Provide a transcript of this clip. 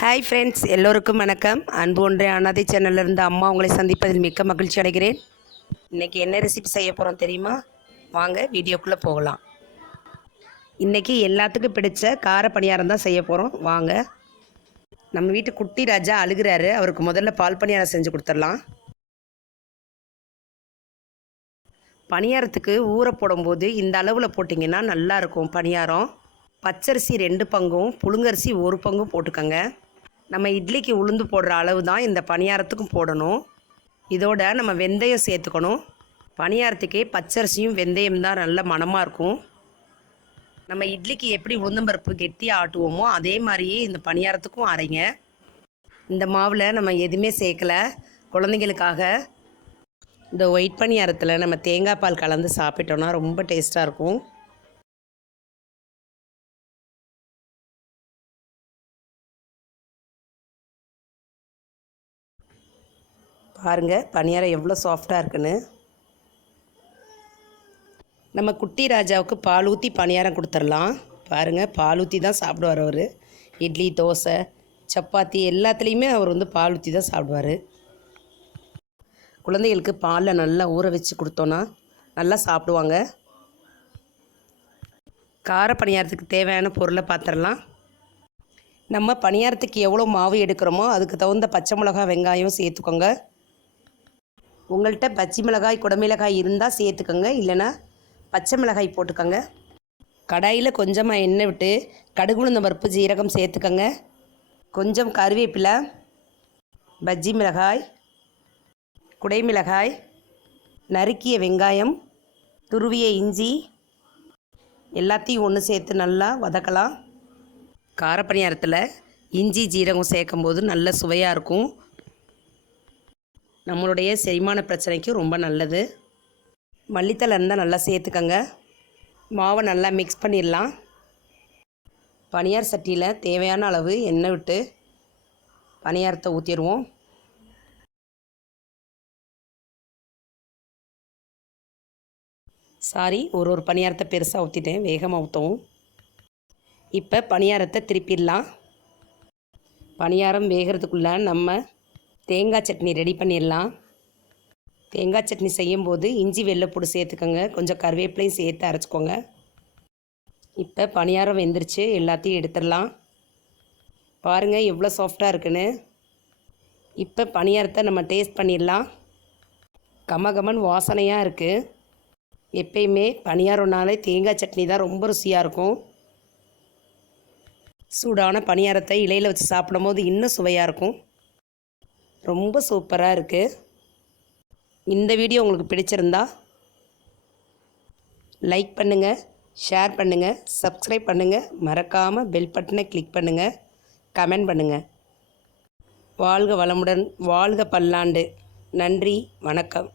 Hi friends எல்லோருக்கும் வணக்கம். அன்பு ஒன்றே அனாதை சேனல்லேருந்து அம்மா உங்களை சந்திப்பதில் மிக்க மகிழ்ச்சி அடைகிறேன். இன்றைக்கி என்ன ரெசிபி செய்ய போகிறோம் தெரியுமா? வாங்க வீடியோக்குள்ளே போகலாம். இன்றைக்கி எல்லாத்துக்கும் பிடிச்ச கார பணியாரம் தான் செய்ய போகிறோம் வாங்க. நம்ம வீட்டு குட்டி ராஜா அழுகிறாரு. அவருக்கு முதல்ல பால் பணியாரம் செஞ்சு கொடுத்துடலாம். பணியாரத்துக்கு ஊற போடும்போது இந்த அளவில் போட்டிங்கன்னா நல்லாயிருக்கும் பணியாரம். பச்சரிசி ரெண்டு பங்கும் புழுங்கரிசி ஒரு பங்கும் போட்டுக்கோங்க. நம்ம இட்லிக்கு உளுந்து போடுற அளவு தான் இந்த பணியாரத்துக்கும் போடணும். இதோட நம்ம வெந்தயம் சேர்த்துக்கணும். பணியாரத்துக்கே பச்சரிசியும் வெந்தயம் தான் நல்ல மணமாக இருக்கும். நம்ம இட்லிக்கு எப்படி உளுந்தம்பருப்பு கெட்டியாக ஆட்டுவோமோ அதே மாதிரியே இந்த பணியாரத்துக்கும் அரைங்க. இந்த மாவில் நம்ம எதுவுமே சேர்க்கலை. குழந்தைங்களுக்காக இந்த ஒயிட் பணியாரத்தில் நம்ம தேங்காய் பால் கலந்து சாப்பிட்டோன்னா ரொம்ப டேஸ்ட்டாக இருக்கும். பாருங்கள் பணியாரம் எவ்வளோ சாஃப்டாக இருக்குன்னு. நம்ம குட்டி ராஜாவுக்கு பால் ஊற்றி பணியாரம் கொடுத்துடலாம். பாருங்கள் பால் ஊற்றி தான் சாப்பிடுவார் அவர். இட்லி தோசை சப்பாத்தி எல்லாத்துலேயுமே அவர் வந்து பால் ஊற்றி தான் சாப்பிடுவார். குழந்தைகளுக்கு பாலில் நல்லா ஊற வச்சு கொடுத்தோன்னா நல்லா சாப்பிடுவாங்க. கார பணியாரத்துக்கு தேவையான பொருளை பார்த்துடலாம் நம்ம பணியாரத்துக்கு எவ்வளோ மாவு எடுக்கிறோமோ அதுக்கு தகுந்த பச்சை மிளகா வெங்காயம் சேர்த்துக்கோங்க. உங்கள்கிட்ட பச்சை மிளகாய் குடமிளகாய் இருந்தால் சேர்த்துக்கோங்க. இல்லைன்னா பச்சை மிளகாய் போட்டுக்கோங்க. கடாயில் கொஞ்சமாக எண்ணெய் விட்டு கடுகுளுந்த பருப்பு ஜீரகம் சேர்த்துக்கோங்க. கொஞ்சம் கருவேப்பிலை பஜ்ஜி மிளகாய் குடை மிளகாய் நறுக்கிய வெங்காயம் துருவிய இஞ்சி எல்லாத்தையும் ஒன்று சேர்த்து நல்லா வதக்கலாம். காரப்பணியாரத்தில் இஞ்சி ஜீரகம் சேர்க்கும்போது நல்ல சுவையாக இருக்கும். நம்மளுடைய செரிமான பிரச்சனைக்கு ரொம்ப நல்லது. மல்லித்தலை இருந்தால் நல்லா சேர்த்துக்கங்க. மாவை நல்லா மிக்ஸ் பண்ணிடலாம். பனியார் சட்டியில் தேவையான அளவு எண்ணெய் விட்டு பனியாரத்தை ஊற்றிடுவோம் சாரி ஒரு ஒரு பணியாரத்தை பெருசாக ஊற்றிட்டேன் வேகமாக ஊற்றவும் இப்போ பணியாரத்தை திருப்பிடலாம். பணியாரம் வேகிறதுக்குள்ளே நம்ம தேங்காய் சட்னி ரெடி பண்ணிடலாம். தேங்காய் சட்னி செய்யும்போது இஞ்சி வெள்ளைப்பூடு சேர்த்துக்கோங்க. கொஞ்சம் கருவேப்பிலையும் சேர்த்து அரைச்சிக்கோங்க. இப்போ பணியாரம் வெந்துருச்சு. எல்லாத்தையும் எடுத்துடலாம். பாருங்கள் எவ்வளோ சாஃப்டாக இருக்குன்னு. இப்போ பணியாரத்தை நம்ம டேஸ்ட் பண்ணிடலாம். கமகமன் வாசனையாக இருக்குது எப்பயுமே பணியாரம்னாலே தேங்காய் சட்னி தான் ரொம்ப ருசியாக இருக்கும். சூடான பணியாரத்தை இலையில் வச்சு சாப்பிடும்போது இன்னும் சுவையாக இருக்கும். ரொம்ப சூப்பராக இருக்குது இந்த வீடியோ உங்களுக்கு பிடிச்சிருந்தா லைக் பண்ணுங்கள் ஷேர் பண்ணுங்கள் சப்ஸ்கிரைப் பண்ணுங்கள் மறக்காமல் பெல் பட்டனை கிளிக் பண்ணுங்கள் கமெண்ட் பண்ணுங்கள் வாழ்க வளமுடன் வாழ்க பல்லாண்டு. நன்றி வணக்கம்.